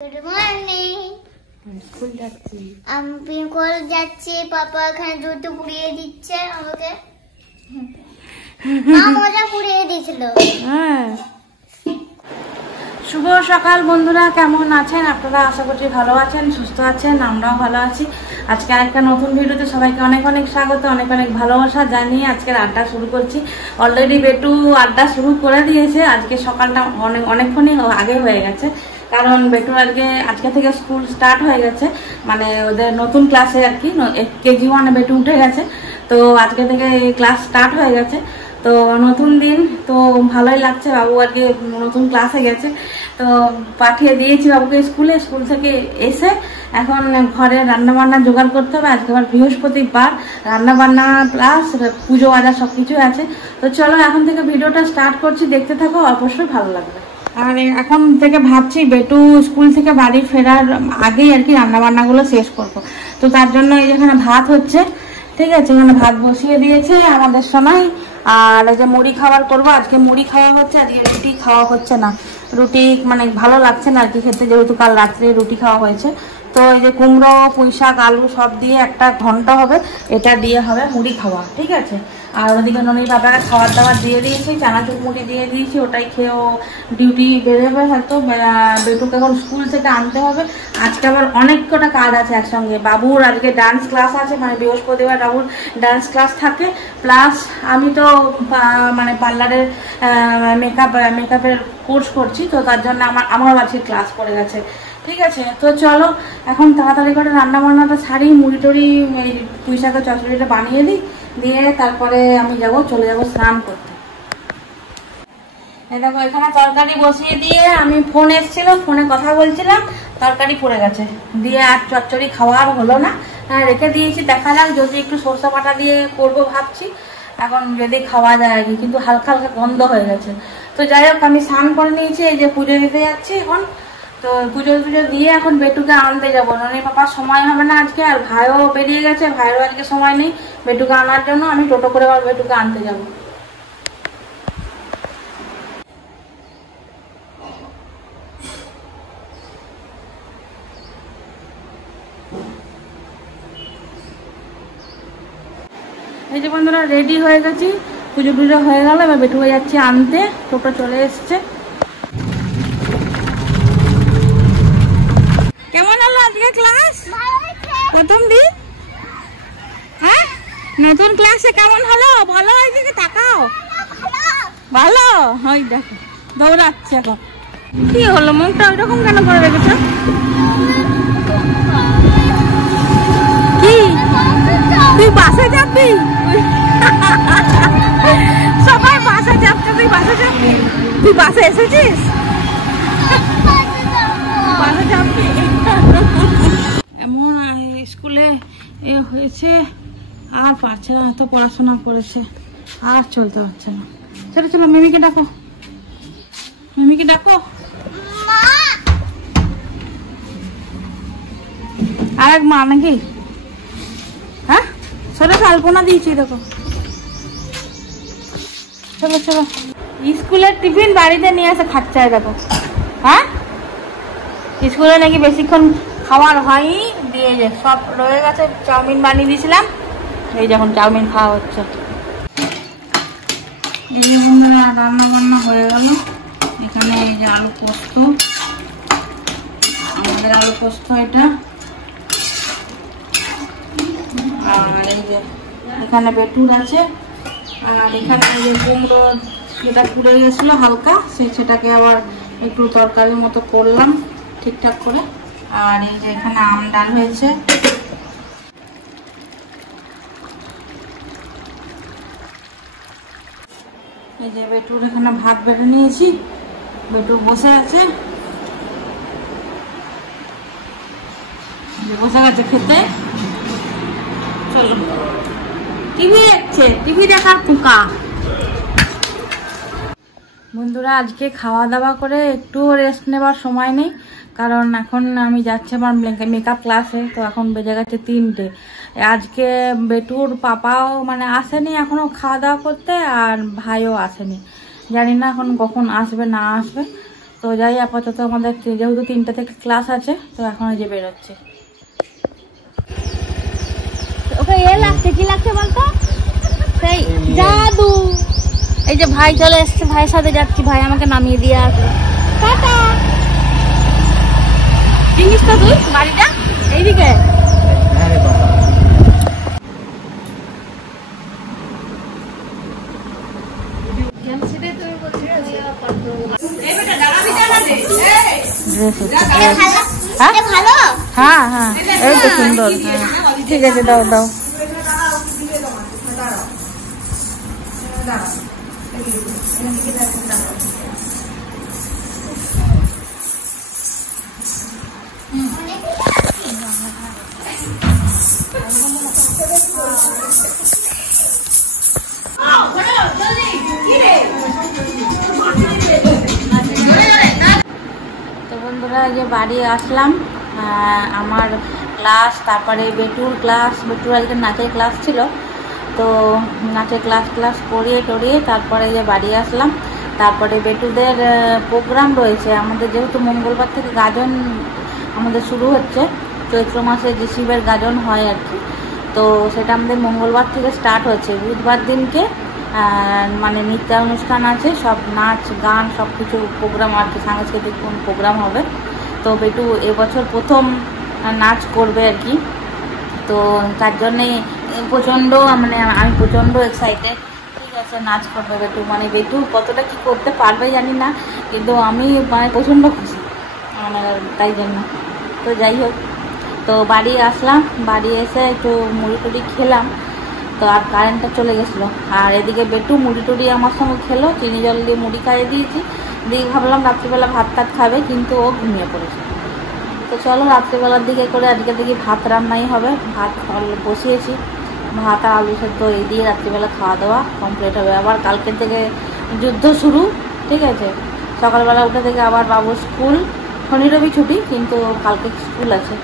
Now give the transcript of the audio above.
Good morning. School যাচ্ছি। আমি school যাচ্ছি। পাপা এখানে দুধ পুড়িয়ে দিচ্ছে আমাকে। মা মজা পুড়িয়ে দিয়েছিল। হ্যাঁ, শুভ সকাল বন্ধুরা, কেমন আছেন আপনারা? আশা করছি ভালো আছেন, সুস্থ আছেন, আমরাও ভালো আছি। আজকে একটা নতুন ভিডিওতে সবাইকে অনেক অনেক স্বাগত, অনেক অনেক ভালোবাসা জানিয়ে আজকের আড্ডা শুরু করছি। অলরেডি বেটু আড্ডা শুরু করে দিয়েছে। আজকে সকালটা অনেকক্ষণই আগে হয়ে গেছে, কারণ বেটুর আজকে থেকে স্কুল স্টার্ট হয়ে গেছে, মানে ওদের নতুন ক্লাসে আর কি, কেজি 1 বেটু উঠে গেছে। তো আজকে থেকে ক্লাস স্টার্ট হয়ে গেছে, তো নতুন দিন, তো ভালোই লাগছে। বাবু আজকে নতুন ক্লাসে গেছে, তো পাঠিয়ে দিয়েছি বাবুকে স্কুলে। স্কুল থেকে এসে এখন ঘরে রান্নাবান্না জোগাড় করতে হবে। আজকে আবার বৃহস্পতিবার, রান্নাবান্না প্লাস পুজো আজা সব কিছু আছে। তো চলো এখন থেকে ভিডিওটা স্টার্ট করছি, দেখতে থাকো, অবশ্যই ভালো লাগবে। আর এখন থেকে ভাবছি বেটু স্কুল থেকে বাড়ি ফেরার আগেই আর কি রান্নাবান্নাগুলো শেষ করবো। তো তার জন্য এই যেখানে ভাত হচ্ছে, ঠিক আছে, এখানে ভাত বসিয়ে দিয়েছে আমাদের সময়। আর এই যে মুড়ি খাবার করবো, আজকে মুড়ি খাওয়া হচ্ছে, আজকে রুটি খাওয়া হচ্ছে না। রুটি মানে ভালো লাগছে না আর কি খেতে, যেহেতু কাল রাত্রে রুটি খাওয়া হয়েছে। তো এই যে কুমড়ো, পুঁই শাক, আলু সব দিয়ে একটা ঘন্ট হবে, এটা দিয়ে হবে মুড়ি খাওয়া, ঠিক আছে। আর ওদিকে ননির বাবাকে খাবার দাবার দিয়ে দিয়েছি, চানাচুর মুড়ি দিয়ে দিয়েছি, ওটাই খেয়েও ডিউটি বেরোবে হয়তো। বেটুকে এখন স্কুল থেকে আনতে হবে। আজকে আবার অনেক কটা কাজ আছে একসঙ্গে। বাবুর আজকে ডান্স ক্লাস আছে, মানে বৃহস্পতিবার বাবুর ডান্স ক্লাস থাকে, প্লাস আমি তো মানে পার্লারের মেকআপের কোর্স করছি, তো তার জন্য আমার আজকে ক্লাস পড়ে গেছে, ঠিক আছে। তো চলো এখন তাড়াতাড়ি করে রান্না বান্নাটা সারি, মুড়ি টুড়ি এই পুঁই শাকের চচ্চড়িটা বানিয়ে দিই, দিয়ে তারপরে আমি চলে যাব স্নান করতে। এই দেখো এখানে তরকারি বসিয়ে দিয়ে আমি ফোন এসেছিল, ফোনে কথা বলছিলাম, তরকারি পড়ে গেছে, দিয়ে আর চচ্চড়ি খাওয়ার হলো না, রেখে দিয়েছি। দেখা যাক, যদি একটু সরষে বাটা দিয়ে করবো ভাবছি, এখন যদি খাওয়া যায় আর কি, কিন্তু হালকা হালকা গন্ধ হয়ে গেছে। তো যাই হোক, আমি স্নান করে নিয়েছি, এই যে পুজো দিতে যাচ্ছি এখন। তো পুজো দিয়ে এখন বেটুকে আনতে যাবো। ননি পাপার সময় হবে না আজকে, আর ভাইও বেরিয়ে গেছে, ভাইয়েরও আজকে সময় নেই বেটুকে আনার জন্য। আমি টোটো করে আবার বেটুকে আনতে যাবো। এই যে বন্ধুরা রেডি হয়ে গেছি, পুজো টুজো হয়ে গেল, এবার বেটু হয়ে যাচ্ছি আনতে। টোটো চলে এসছে। কেমন হলো আজকে ক্লাস? প্রথম দিন, হ্যাঁ, নতুন ক্লাসে কেমন হলো? ভালো হয়েছে কি? তাকাও, ভালো হয়। দেখো দৌড়াচ্ছে এখন। কি হলো, মুখটা ওইরকম কেন করে রেখেছো? কি তুই বাসে যাবি? সবাই বাসে যাচ্ছে, তুই বাসে যাবি? তুই বাসে এসেছিস? বাসে যাবি? এমন স্কুলে এ হয়েছে, আর পারছে না, এত পড়াশোনা করেছে, আর চলতে পারছে না। চলো চলো, মিমিকে ডাকো, মিমিকে ডাকো। আর এক মা নাকি? হ্যাঁ, ছোট আলপনা দিয়েছি, দেখো। চলো চলো, স্কুলের টিফিন বাড়িতে নিয়ে এসে খাচ্ছে, দেখো। হ্যাঁ, স্কুলে নাকি বেশিক্ষণ খাওয়ার হয়নি, দিয়ে যে সব রয়ে গেছে। চাউমিন বানিয়ে দিয়েছিলাম, এই যখন চাউমিন খাওয়া হচ্ছে। এই যে বন্ধুরা রান্না বান্না হয়ে গেল। এখানে এই যে আলু পোস্ত, আমাদের আলু পোস্ত এটা। আর এই যে এখানে বেটুর আছে, আর এখানে এই যে কুমড়ো যেটা পুড়ে গেছিলো হালকা, সেটাকে আবার একটু তরকারির মতো করলাম ঠিকঠাক করে। আর এই যে এখানে আম ডাল হয়েছে। এই যে বেটুর এখানে ভাত বেড়ে নিয়েছি, বেটু বসে আছে, বসে গেছে খেতে। চলো, টিভি দেখছে, টিভি দেখার পোকা। বন্ধুরা আজকে খাওয়া দাওয়া করে একটু রেস্ট নেবার সময় নেই, কারণ এখন আমি যাচ্ছি আমার মেকআপ ক্লাসে। তো এখন বেজে গেছে 3টে। আজকে বেটুর পাপাও মানে আসেনি এখনো খাওয়া দাওয়া করতে, আর ভাইও আসেনি, জানি না এখন কখন আসবে না আসবে। তো যাই, আপাতত আমাদের যেহেতু 3টা থেকে ক্লাস আছে, তো এখন যে বেরোচ্ছে। ওকে এ লাগছে, কি লাগছে বলতো? সেই জাদু। এই যে ভাই চলে এসছে, ভাইয়ের সাথে যাচ্ছি, ভাই আমাকে নামিয়ে দিয়ে আসবে। টাটা। চিনিস তো তুই বাড়িটা এইদিকে? হ্যাঁ হ্যাঁ, এই তো সুন্দর। ঠিক আছে, দাও দাও। তো বন্ধুরা, যে বাড়ি আসলাম, আমার ক্লাস, তারপরে বেটুর ক্লাস, বেটুর আজকে নাচের ক্লাস ছিল, তো নাচের ক্লাস করিয়ে টরিয়ে তারপরে যে বাড়ি আসলাম। তারপরে বেটুদের প্রোগ্রাম রয়েছে আমাদের, যেহেতু মঙ্গলবার থেকে গাজন আমাদের শুরু হচ্ছে, চৈত্র মাসে যে শিবের গাজন হয় আর কি, তো সেটা আমাদের মঙ্গলবার থেকে স্টার্ট হচ্ছে। বুধবার দিনকে মানে নৃত্যানুষ্ঠান আছে, সব নাচ গান সব কিছু প্রোগ্রাম আর কি, সাংস্কৃতিক প্রোগ্রাম হবে। তো বেটু এবছর প্রথম নাচ করবে আর কি, তো তার জন্যে প্রচণ্ড মানে আমি প্রচণ্ড এক্সাইটেড। ঠিক আছে, নাচ করবে বেটু, মানে বেটু কতটা কি করতে পারবে জানি না, কিন্তু আমি মানে প্রচণ্ড খুশি মানে তাই জন্য। তো যাই হোক, তো বাড়ি আসলাম, বাড়ি এসে একটু মুড়ি টুড়ি খেলাম, তো আর কারেন্টটা চলে গেছিলো। আর এদিকে বেটু মুড়ি টুড়ি আমার সঙ্গে খেলো, চিনি জল দিয়ে মুড়ি খাইয়ে দিয়েছি, দিয়ে ভাবলাম রাত্রিবেলা ভাত টাত খাবে, কিন্তু ও ঘুমিয়ে পড়েছে। তো চলো রাত্রিবেলার দিকে করে আজকে দেখি ভাত রান্নাই হবে, ভাত বসিয়েছি, ভাত আর আলু সেদ্ধ এই দিয়ে রাত্রিবেলা খাওয়া দাওয়া কমপ্লিট হবে। আবার কালকের থেকে যুদ্ধ শুরু, ঠিক আছে, সকালবেলা উঠে থেকে আবার বাবু স্কুল, শনি রবি ছুটি, কিন্তু কালকে স্কুল আছে।